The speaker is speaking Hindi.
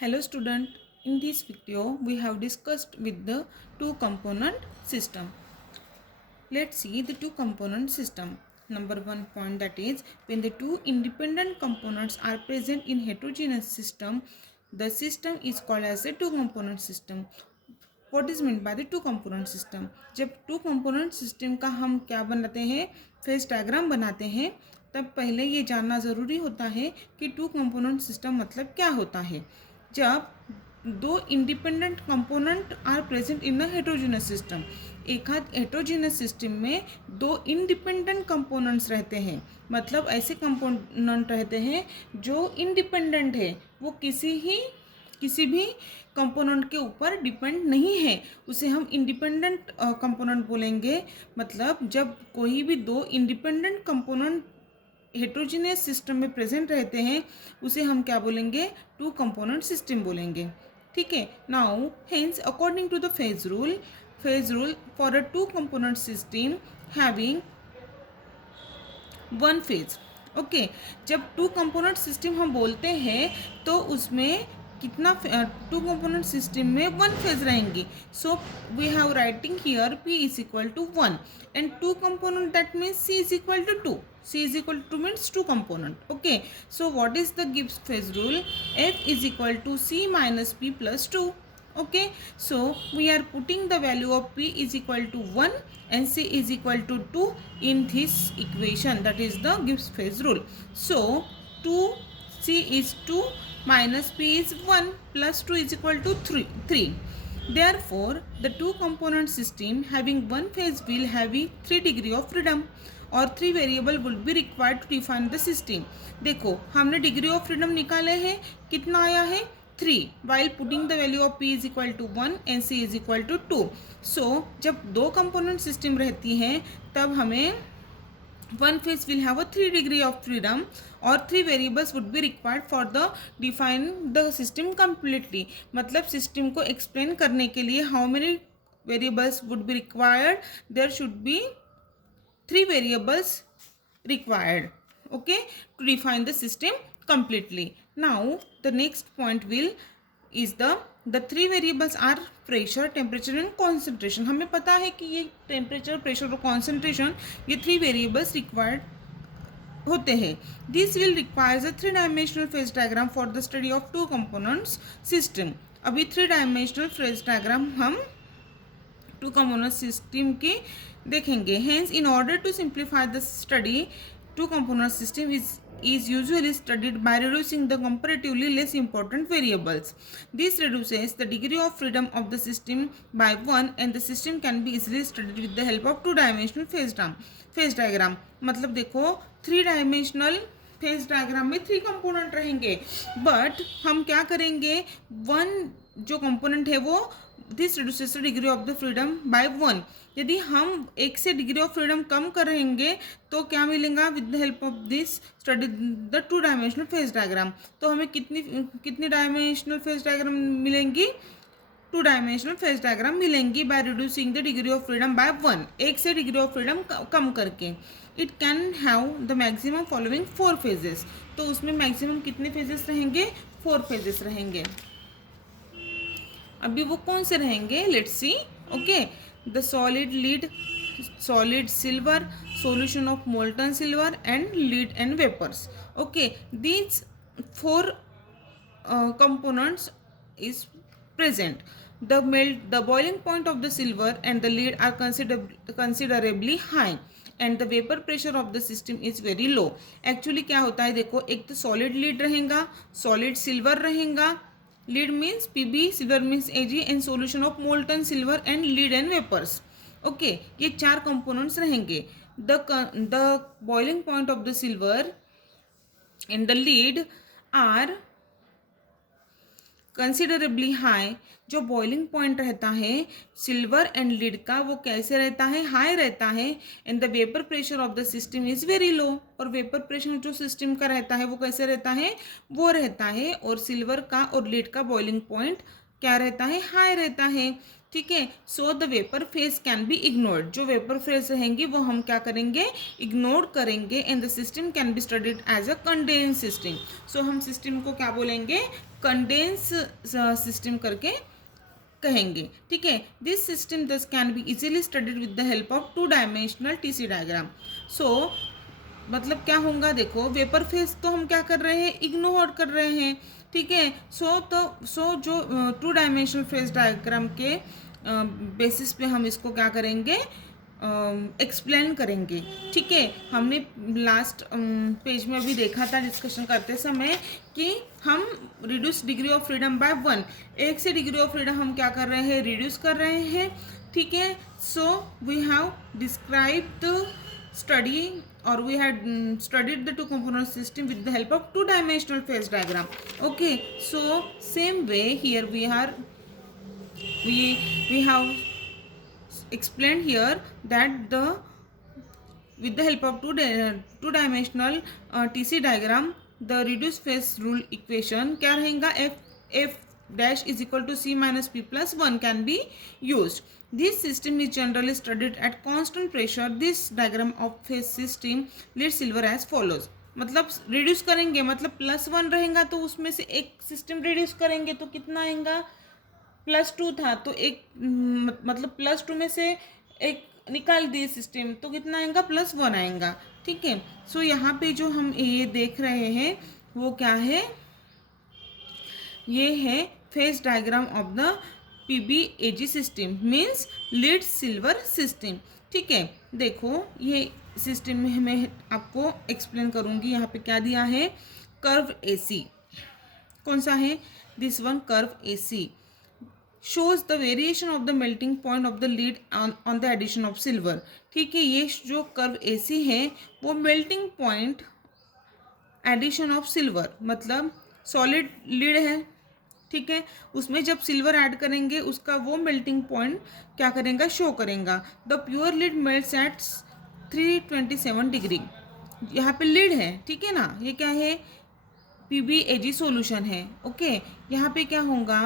Hello student, in this video we have discussed with the two component system. Let's see the two component system. Number one point, that is when the two independent components are present in heterogeneous system, the system is called as a two component system. What is meant by the two component system? जब two component system का हम क्या बनाते हैं, फेज डायग्राम बनाते हैं, तब पहले ये जानना ज़रूरी होता है कि टू कंपोनेंट सिस्टम मतलब क्या होता है। जब दो independent component are present in the heterogeneous system, एक हाथ हेट्रोजीनियस सिस्टम में दो इंडिपेंडेंट कंपोनेंट्स रहते हैं, मतलब ऐसे कंपोनेंट रहते हैं जो इंडिपेंडेंट है, वो किसी भी कंपोनेंट के ऊपर डिपेंड नहीं है, उसे हम इंडिपेंडेंट कंपोनेंट बोलेंगे। मतलब जब कोई भी दो इंडिपेंडेंट कंपोनेंट हेट्रोजीनियस सिस्टम में प्रेजेंट रहते हैं, उसे हम क्या बोलेंगे, टू कंपोनेंट सिस्टम बोलेंगे। ठीक है। Now hence according to the phase rule for a two component system having one phase. Okay, जब टू कंपोनेंट सिस्टम हम बोलते हैं तो उसमें कितना टू कंपोनेंट सिस्टम में वन फेज रहेंगी। So we have writing here P is equal to one and two component, that means C is equal to two. C is equal to means two component. Okay, so what is the Gibbs phase rule? F is equal to C minus P plus 2. Okay, so we are putting the value of P is equal to 1 and C is equal to 2 in this equation, that is the Gibbs phase rule. So 2C is 2 minus P is 1 plus 2 is equal to 3. Therefore the two component system having one phase will have 3 degree of freedom और 3 variable would be required to define the system. देखो हमने डिग्री ऑफ फ्रीडम निकाले हैं, कितना आया है 3, while putting the value of P is equal to 1 and C is equal to 2। So जब दो कंपोनेंट सिस्टम रहती हैं तब हमें one phase will have a 3 degree of freedom और 3 variables would be required for the define the system completely. मतलब सिस्टम को एक्सप्लेन करने के लिए how many variables would be required, there should be 3 variables required, okay, to define the system completely. Now the next point is the 3 variables are pressure, temperature and concentration. हमें पता है कि ये temperature, pressure और concentration ये 3 variables required होते हैं। This will requires a 3-dimensional phase diagram for the study of two components system. अभी 3-dimensional phase diagram हम टू कंपोनेंट सिस्टम की देखेंगे। Hence in order to simplify the study, two component system is usually studied by reducing the comparatively less important variables. This reduces the degree of freedom of the system by 1 and the system can be easily studied with the help of two-dimensional phase diagram. मतलब देखो 3-dimensional फेज डायग्राम में 3 कंपोनेंट रहेंगे, बट हम क्या करेंगे, वन जो कंपोनेंट है वो this reduces the degree of the freedom bye 1। यदि हम एक से डिग्री ऑफ फ्रीडम कम करेंगे तो क्या मिलेगा, with the help of this study the two dimensional phase diagram. तो हमें कितनी डायमेंशनल फेज डायग्राम मिलेंगी, 2 डायमेंशनल फेज डायग्राम मिलेंगी by reducing the degree of freedom bye 1, एक से डिग्री ऑफ फ्रीडम कम करके। It can have the maximum following 4 phases. तो उसमें मैक्सिमम कितने फेजेस रहेंगे, 4 फेजेस रहेंगे। अभी वो कौन से रहेंगे, let's see. Okay, the solid lead, solid silver, solution of molten silver and lead and vapours. Okay, these 4 components is present. The boiling point of the silver and the lead are considerably high and the vapor pressure of the system is very low. Actually क्या होता है, देखो एक तो solid lead रहेगा, solid silver रहेगा, lead means Pb, silver means Ag and solution of molten silver and lead and vapors. Okay, ये 4 components रहेंगे। The boiling point of the silver and the lead are considerably high. जो बॉइलिंग पॉइंट रहता है सिल्वर एंड लीड का वो कैसे रहता है, हाई रहता है। And the vapour pressure of the system is very low, और वेपर प्रेशर जो सिस्टम का रहता है वो कैसे रहता है, वो रहता है। और सिल्वर का और लीड का बॉइलिंग पॉइंट क्या रहता है, हाई रहता है। ठीक है। So the vapour phase can be ignored, जो वेपर फेज रहेंगी वो हम क्या करेंगे, इग्नोर करेंगे। And the system can be studied as a condense system. So हम सिस्टम को क्या बोलेंगे, कंडेंस सिस्टम करके कहेंगे, ठीक है। This system thus can be easily studied with the help of 2 dimensional TC diagram. So मतलब क्या होगा, देखो वेपर फेज तो हम क्या कर रहे हैं, इग्नोर कर रहे हैं, ठीक है। सो जो 2 डायमेंशनल फेज डायग्राम के बेसिस पे हम इसको क्या करेंगे, एक्सप्लेन करेंगे, ठीक है। हमने लास्ट पेज में अभी देखा था डिस्कशन करते समय कि हम reduce degree of freedom bye 1, 1 से डिग्री ऑफ फ्रीडम हम क्या कर रहे हैं, रिड्यूस कर रहे हैं, ठीक है। So we have describe the study or we had studied the 2 component system with the help of 2 dimensional phase diagram. Okay, so same way here we have explained here that the with the help of 2 dimensional TC diagram the reduced phase rule equation क्या रहेगा, f dash is equal to c minus p plus 1 can be used. This system is generally studied at constant pressure. This diagram of phase system lead silver as follows. मतलब रिड्यूस करेंगे, मतलब +1 रहेगा तो उसमें से एक सिस्टम रिड्यूस करेंगे तो कितना आएगा, +2 था तो एक मतलब +2 में से एक निकाल दिए सिस्टम तो कितना आएगा, +1 आएगा, ठीक है। सो यहाँ पे जो हम ये देख रहे हैं वो क्या है, ये है phase diagram of the PBAG system means lead silver system, ठीक है। देखो ये सिस्टम में मैं आपको एक्सप्लेन करूँगी, यहाँ पे क्या दिया है, कर्व AC, कौन सा है, this one curve AC shows the variation of the melting point of the lead on the addition of silver, ठीक है। ये जो कर्व AC है वो melting point addition of silver, मतलब सॉलिड लीड है, ठीक है, उसमें जब सिल्वर ऐड करेंगे उसका वो मेल्टिंग पॉइंट क्या करेगा, शो करेगा। The pure lead melts at 327 degree, यहाँ पे लीड है, ठीक है ना, ये क्या है, PBAG सॉल्यूशन है, ओके। यहाँ पे क्या होगा,